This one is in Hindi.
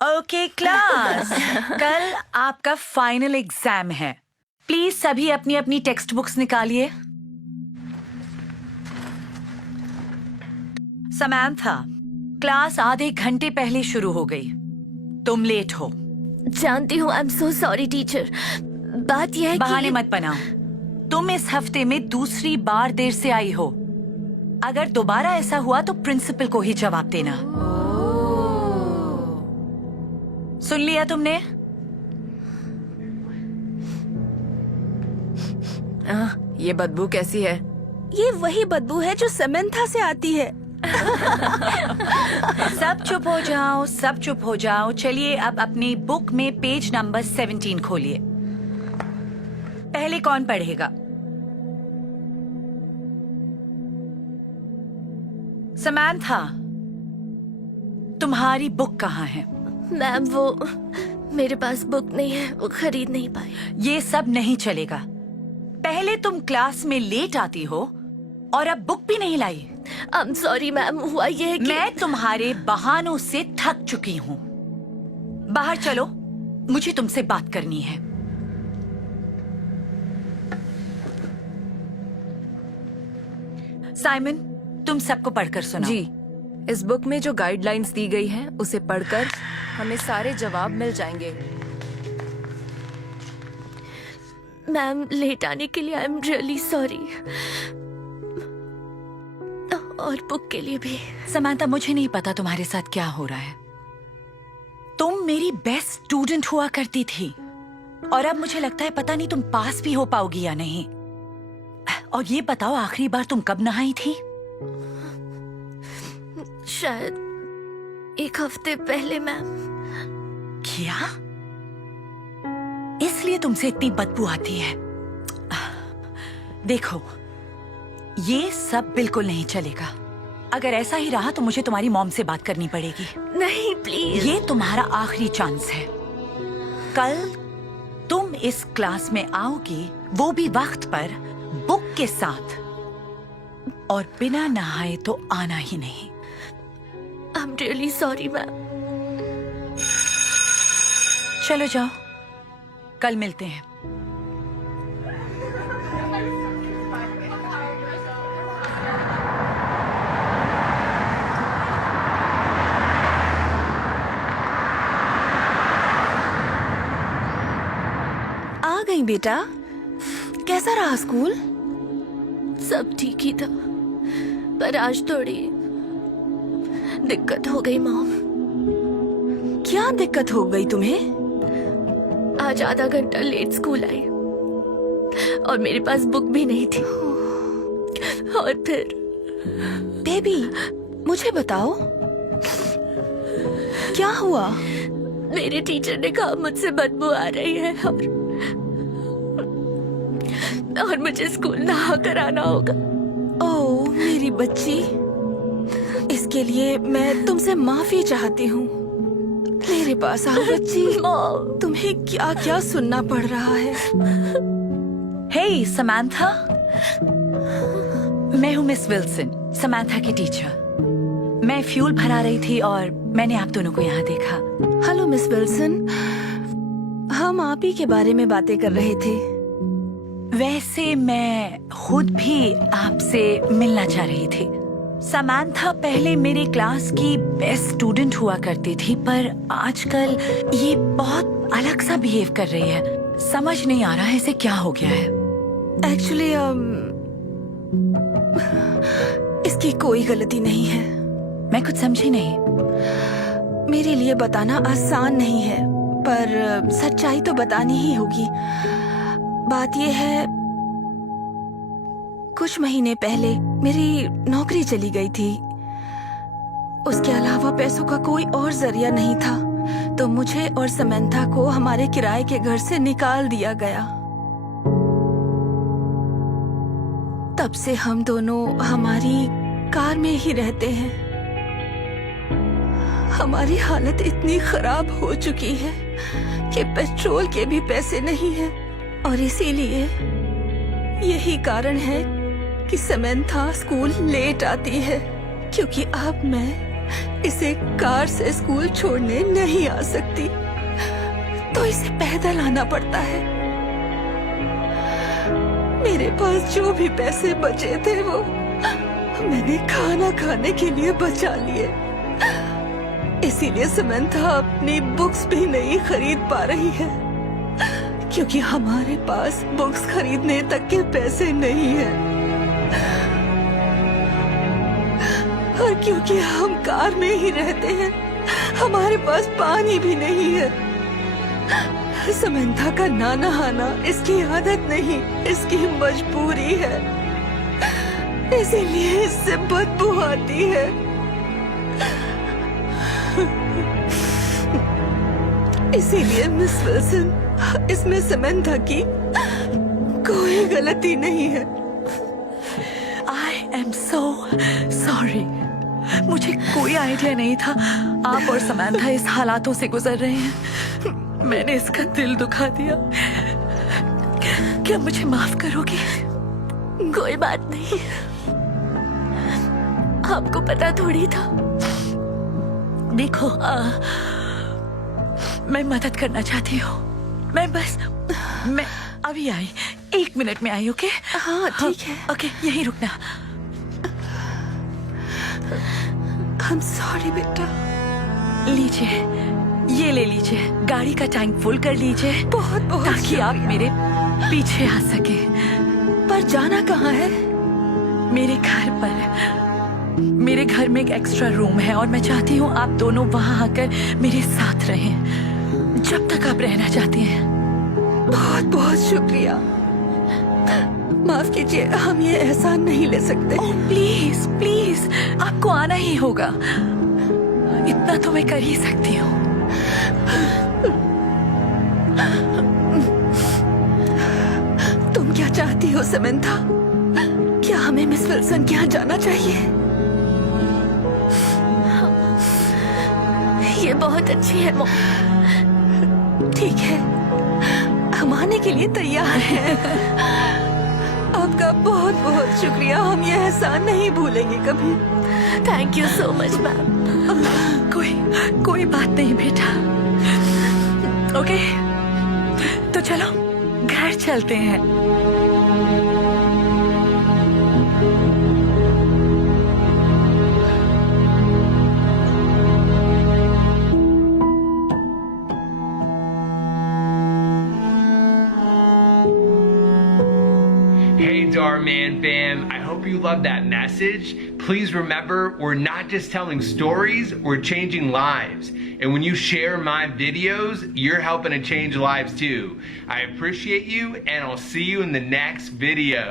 ओके क्लास, कल आपका फाइनल एग्जाम है। प्लीज सभी अपनी अपनी टेक्स्ट बुक्स निकालिए। समंथा, क्लास आधे घंटे पहले शुरू हो गई। तुम लेट हो। जानती हूँ, I am so sorry teacher. बात यह है बहाने कि मत बनाओ। तुम इस हफ्ते में दूसरी बार देर से आई हो। अगर दोबारा ऐसा हुआ तो प्रिंसिपल को ही जवाब देना। सुन लिया तुमने? ये बदबू कैसी है? ये वही बदबू है जो समंथा से आती है। सब चुप हो जाओ, सब चुप हो जाओ। चलिए अब अपनी बुक में पेज नंबर 17 खोलिए। पहले कौन पढ़ेगा? समंथा, तुम्हारी बुक कहाँ है? मैम, वो मेरे पास बुक नहीं है, वो खरीद नहीं पाई। ये सब नहीं चलेगा। पहले तुम क्लास में लेट आती हो और अब बुक भी नहीं लाई। आई एम सॉरी मैम, हुआ ये है कि मैं तुम्हारे बहानों से थक चुकी हूँ। बाहर चलो, मुझे तुमसे बात करनी है। साइमन, तुम सबको पढ़कर सुनाओ। जी, इस बुक में जो गाइडलाइंस दी गई हैं, उसे पढ़कर हमें सारे जवाब मिल जाएंगे। मैम, लेट आने के लिए आई एम रियली सॉरी, और बुक के लिए भी। समंथा, मुझे नहीं पता तुम्हारे साथ क्या हो रहा है। तुम मेरी बेस्ट स्टूडेंट हुआ करती थी और अब मुझे लगता है पता नहीं तुम पास भी हो पाओगी या नहीं। और ये बताओ, आखिरी बार तुम कब नहाई थी? शायद 1 हफ्ते पहले मैम। क्या? इसलिए तुमसे इतनी बदबू आती है। देखो, ये सब बिल्कुल नहीं चलेगा। अगर ऐसा ही रहा तो मुझे तुम्हारी मॉम से बात करनी पड़ेगी। नहीं, प्लीज। ये तुम्हारा आखिरी चांस है। कल तुम इस क्लास में आओगी, वो भी वक्त पर, बुक के साथ, और बिना नहाए तो आना ही नहीं। I am really sorry ma'am. चलो जाओ, कल मिलते हैं। आ गई बेटा, कैसा रहा स्कूल? सब ठीक ही था, पर आज थोड़ी दिक्कत हो गई मॉम। क्या दिक्कत हो गई तुम्हें? आज आधा घंटा लेट स्कूल आई और मेरे पास बुक भी नहीं थी। और फिर बेबी, मुझे बताओ क्या हुआ? मेरे टीचर ने कहा मुझसे बदबू आ रही है और मुझे स्कूल नहा कर आना होगा। ओह मेरी बच्ची, इसके लिए मैं तुमसे माफी चाहती हूँ। मेरे पास आओ बच्ची। मॉम, तुम्हें क्या क्या सुनना पड़ रहा है? हे समंथा, मैं हूँ मिस विल्सन, समंथा की टीचर। मैं फ्यूल भरा रही थी और मैंने आप दोनों को यहाँ देखा। हेलो मिस विल्सन, हम आप ही के बारे में बातें कर रहे थे। वैसे मैं खुद भी आपसे मिलना चाह रही थी। समंथा पहले मेरे क्लास की बेस्ट स्टूडेंट हुआ करती थी, पर आजकल ये बहुत अलग सा बिहेव कर रही है। समझ नहीं आ रहा है इसे क्या हो गया है। एक्चुअली इसकी कोई गलती नहीं है। मैं कुछ समझी नहीं। मेरे लिए बताना आसान नहीं है, पर सच्चाई तो बतानी ही होगी। बात यह है, कुछ महीने पहले मेरी नौकरी चली गई थी। उसके अलावा पैसों का कोई और जरिया नहीं था, तो मुझे और समंथा को हमारे किराए के घर से निकाल दिया गया। तब से हम दोनों हमारी कार में ही रहते हैं। हमारी हालत इतनी खराब हो चुकी है कि पेट्रोल के भी पैसे नहीं हैं, और इसीलिए यही कारण है कि समंथा स्कूल लेट आती है, क्योंकि अब मैं इसे कार से स्कूल छोड़ने नहीं आ सकती, तो इसे पैदल आना पड़ता है। मेरे पास जो भी पैसे बचे थे वो मैंने खाना खाने के लिए बचा लिए। इसीलिए समंथा अपनी बुक्स भी नहीं खरीद पा रही है, क्योंकि हमारे पास बुक्स खरीदने तक के पैसे नहीं हैं। और क्योंकि हम कार में ही रहते हैं, हमारे पास पानी भी नहीं है। समंथा का ना नहाना इसकी आदत नहीं, इसकी मजबूरी है, इसीलिए इससे बदबू आती है। इसीलिए मिस विल्सन, इसमें समंथा की कोई गलती नहीं है। I am so sorry. मुझे कोई आइडिया नहीं था आप और समंथा इस हालातों से गुजर रहे हैं। मैंने इसका दिल दुखा दिया। क्या मुझे माफ करोगी? कोई बात नहीं, आपको पता थोड़ी था। देखो, मैं मदद करना चाहती हूँ। मैं अभी आई, 1 मिनट में आई। ओके? हाँ ठीक है। ओके, यहीं रुकना। I'm sorry बेटा। लीजिए, ये ले लीजिए, गाड़ी का टैंक फुल कर लीजिए, बहुत बहुत ताकि आप मेरे पीछे आ सके। पर जाना कहाँ है? मेरे घर पर। मेरे घर में एक एक्स्ट्रा रूम है और मैं चाहती हूँ आप दोनों वहाँ आकर मेरे साथ रहें, जब तक आप रहना चाहती हैं। बहुत बहुत शुक्रिया। माफ कीजिए, हम ये एहसान नहीं ले सकते। ओह प्लीज प्लीज, आपको आना ही होगा। इतना तो मैं कर ही सकती हूँ। तुम क्या चाहती हो समंथा? क्या हमें मिस विल्सन के यहाँ जाना चाहिए? ये बहुत अच्छी है मॉम। ठीक है, हम आने के लिए तैयार हैं। आपका बहुत बहुत शुक्रिया, हम ये एहसान नहीं भूलेंगे कभी। Thank you so much ma'am. कोई बात नहीं बेटा। ओके, तो चलो घर चलते हैं। Hey Darman fam, I hope you loved that message. Please remember, we're not just telling stories, we're changing lives. And when you share my videos, you're helping to change lives too. I appreciate you, and I'll see you in the next video.